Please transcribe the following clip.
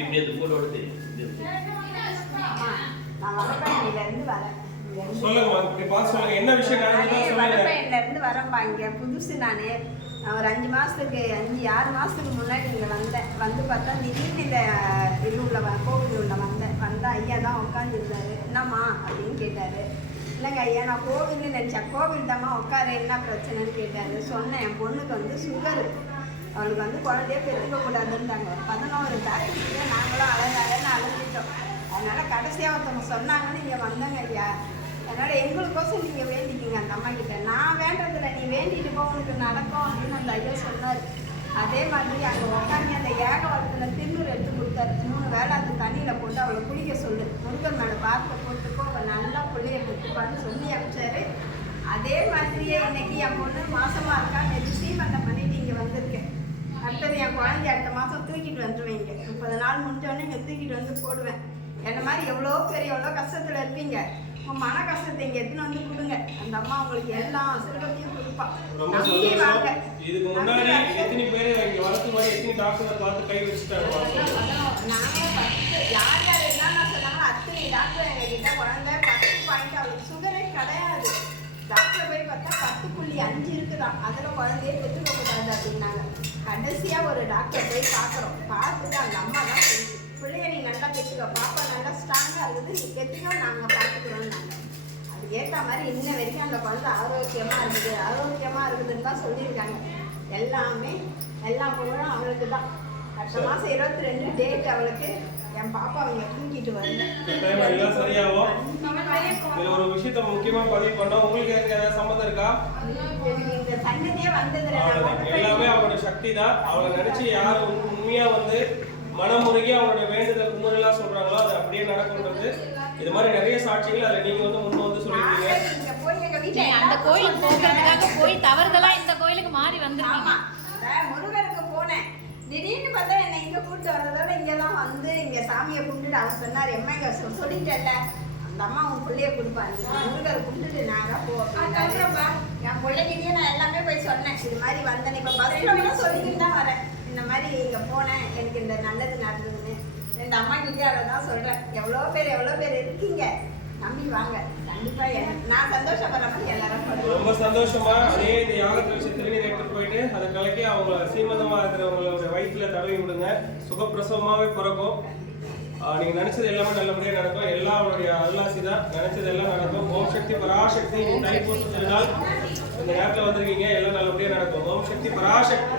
இப்படி அந்த போட்டோ எடுத்து நான் வடபழனியிலேருந்து வரேன். சொல்லுங்க, இப்படி பார்த்து சொல்லுங்க, என்ன விஷயம் நடந்ததுன்னு சொல்லுங்க. வடபழனியிலேருந்து வரேன்ப்பா. இங்கே புதுசு நான் ஒரு 5 மாதத்துக்கு 6 மாதத்துக்கு முன்னாடி இங்கே வந்தேன். வந்து பார்த்தா திடீர்னு இது உள்ள கோவில் உள்ள வந்தா ஐயா தான் உட்காந்துருந்தாரு. என்னம்மா அப்படின்னு கேட்டார். இல்லைங்க ஐயா, நான் கோவில்னு நினச்சேன். கோவில் தாம்மா, உட்காரு, என்ன பிரச்சனைன்னு கேட்டார். சொன்னேன், என் பொண்ணுக்கு வந்து சுகரு, அவளுக்கு வந்து குழந்தைய பெற்றுக்கக்கூடாதுன்ட்டாங்க. 11 டாக்டர்ஸுக்கு நாங்களும் அலைஞ்சிட்டோம். அதனால் கடைசியாக ஒருத்தவங்க சொன்னாங்கன்னு இங்கே வந்தேங்க ஐயா. அதனால் எங்களுக்கோசம் நீங்கள் வேண்டிக்கிங்க அந்த அம்மா கிட்ட. நான் வேண்டதில்லை, நீ வேண்டிட்டு போ, உனக்கு நடக்கும் அப்படின்னு அந்த ஐயா சொன்னார். அதே மாதிரி அங்கே உட்காந்து அந்த ஏகவளத்தில் திருநூறு எடுத்து கொடுத்தாரு. 3 வேளை அந்த தண்ணியில் போட்டு அவளை குளிக்க சொல்லு, முருகன் மேலே பார்க்க போட்டுக்கோ, அவள் நல்லா பிள்ளைய பெற்றுப்பான்னு சொல்லி அனுப்பிச்சாரு. அதே மாதிரியே இன்னைக்கு என் பொண்ணு மாசமாக இருக்கா. நெஞ்சு சீமந்தம் பண்ணிட்டு இங்கே வந்திருக்கேன். அடுத்தது என் குழந்தை அடுத்த மாதம் தூக்கிட்டு வந்துடுவேன். இங்கே 30 நாள் முடிஞ்சோடனே இங்கே தூக்கிட்டு வந்து போடுவேன். என்ன மாதிரி எவ்வளோ கஷ்டத்தில் இருப்பீங்க. உங்கள் மன கஷ்டத்தை இங்கே எடுத்துன்னு வந்து கொடுங்க. அந்த அம்மா உங்களுக்கு எல்லா செல்வத்தையும் கொடுப்பா. ரொம்ப சந்தோஷம். இதுக்கு முன்னாடி எத்தனை பேர் இங்கே வரது மாதிரி எத்தனை டாக்டரை பார்த்து கை வச்சுட்டாங்க? நாங்கள் 10 யார் என்னென்ன சொன்னாங்களோ அத்தனை டாக்டர் எங்ககிட்ட குழந்தை 10 பாயிண்ட், அவளுக்கு சுகரே கிடையாது. டாக்டர் போய் பார்த்தா 10.5 இருக்குதான். அதில் குழந்தையே பெற்றுக்கக்கூடாது அப்படின்னாங்க. கடைசியாக ஒரு டாக்டர் போய் பார்க்குறோம். பார்த்துட்டு அந்த அம்மா தான் பிள்ளைய நீ நல்லா பெற்றுக்கோ, பாப்பா நல்லா ஸ்ட்ராங்காக இருக்குது, நீ பெற்றுக்கோ, நாங்கள் பார்த்துக்கிறோம். நாங்கள் அதுக்கேற்ற மாதிரி இன்ன வரைக்கும் அந்த குழந்தை ஆரோக்கியமாக இருக்குதுன்னு தான் சொல்லியிருக்காங்க. எல்லா பொருளும் அவளுக்கு தான். அடுத்த மாதம் 22 டேட் அவளுக்கு. என் பாப்பா அவங்க தூக்கிட்டு வரல. சரியாகும். ஒரு விஷயத்த முக்கியமா பதிவு பண்ணோம். உங்களுக்கு ஏதாவது சம்மந்தம் இருக்கா? இந்த சன்னதியே வந்தது எல்லாமே அவரோட சக்தி தான். அவளை நினைச்சு யாரும் உண்மையா வந்து மனமுருகி அவரோட வேண்டுதல் குமுறலாம் சொல்றாங்களோ அது அப்படியே நடக்கும்ன்றது. இது மாதிரி நிறைய சாட்சிகள் அதில் நீங்க வந்து முன் வந்து சொல்லிருக்கீங்க. அந்த கோயில் போகிறதுக்காக போய் தவறுதலா இந்த கோயிலுக்கு மாறி வந்துருக்கீங்க. முருகனுக்கு போனேன். திடீர்னு பார்த்தா என்னை இங்கே கூப்பிட்டு வந்ததோட இங்கே தான் வந்து இங்கே சாமியை கும்பிட்டுட்டு அவர் சொன்னார், எம்மா இங்கே சொல்லிட்டேன்ல அந்த அம்மா உன் பிள்ளைய கொடுப்பாரு, முருகரை கும்பிட்டுட்டு நாங்கள் போ. என் பிள்ளைகிட்டே நான் எல்லாமே போய் சொன்னேன். இது மாதிரி வந்தேன். இப்போ பஸ்ல சொல்லிக்கிட்டு தான் வரேன். இந்த மாதிரி இங்கே போனேன், எனக்கு இந்த நல்லது நடந்ததுன்னு. இந்த அம்மா கிட்டே அதை தான் சொல்கிறேன். எவ்வளோ பேர் இருக்கீங்க, நம்பி வாங்க. கண்டிப்பாக நான் சந்தோஷப்படுற மாதிரி எல்லாரும் ரொம்ப சந்தோஷமா. அதே இந்த யாகத்தை வச்சு திருநீர் எடுத்துட்டு போயிட்டு அதை கலக்கி அவங்க சீமந்தமா இருக்கிறவங்களோட வயிற்றுல தடவி விடுங்க. சுகப்பிரசவமாவே பிறக்கும். நீங்க நினைச்சது எல்லாமே நல்லபடியா நடக்கும். எல்லாருடைய அருளாசி தான். நினைச்சது எல்லாம் நடக்கும். ஓம் சக்தி பராசக்தி. தைப்பூச திருநாள் இந்த நேரத்தில் வந்திருக்கீங்க, எல்லாம் நல்லபடியா நடக்கும். ஓம் சக்தி பராசக்தி.